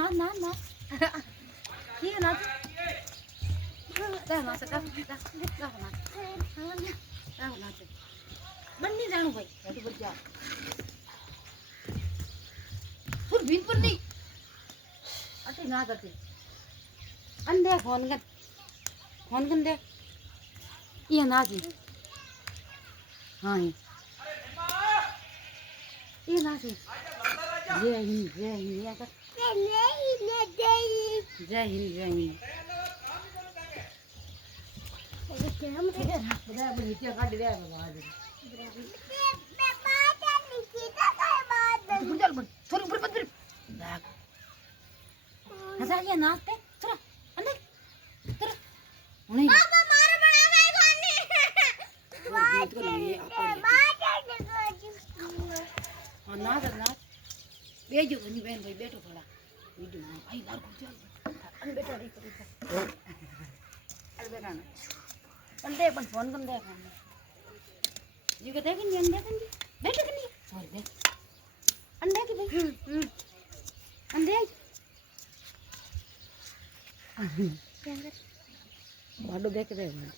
ना ना ना ये ना दा ना दा ना बन्नी जाणू भाई हेटू बच्चा फुर बिल्कुल नहीं अटे ना करते अंदे फोन कर दे ये ना जी हाँ ये ना जी जय हिंद या कर जय हिंद बड़ा बनीतिया काट दे बाबा चल बड़ थोड़ी ऊपर मत फिर हंसा ये नाचते थोड़ा अंदर थोड़ा नहीं पापा मार बनावे हाँ नाच बेजो नहीं बहन भाई बैठो थोड़ा वीडियो में आई लार को चल अन बेटा रे करी अरे बेटा ना अंदे पण फोन कर दे खाने जी के देख नहीं अंदे कर बैठे कि नहीं और देख अंडे की भाई अंडे क्या कर बाडो देख रहे हैं